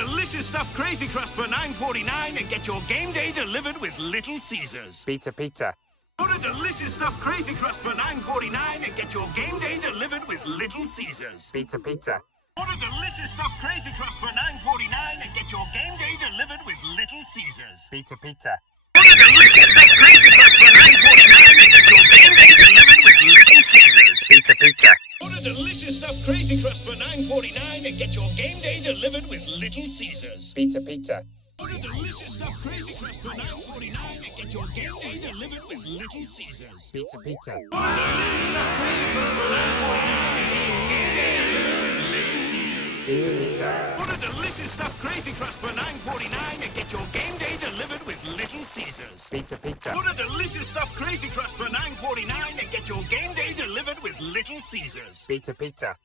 delicious stuffed crazy crust for $9.49 and get your game day delivered with Little Caesars. Pizza, pizza. Order delicious stuffed crazy crust for $9.49 and get your game day delivered with Little Caesars. Pizza, pizza. Order delicious stuffed crazy crust for $9.49 and get your game day delivered with Little Caesars. Pizza, pizza. Order delicious stuffed crazy crust for $9.49 and get your game day delivered with Little Caesars. Pizza, pizza. Order delicious stuffed crazy crust for $9.49 and get your game day delivered with Little Caesars. Pizza, pizza. Order delicious stuffed crazy crust for $9.49 and get your game day delivered with Little Caesars. Pizza, pizza. Order delicious stuffed crazy crust for $9.49 and get your game day delivered with Little Caesars. Pizza, pizza. Order delicious stuffed crazy crust for $9.49 and get your game day delivered with Little Caesars. Pizza, pizza.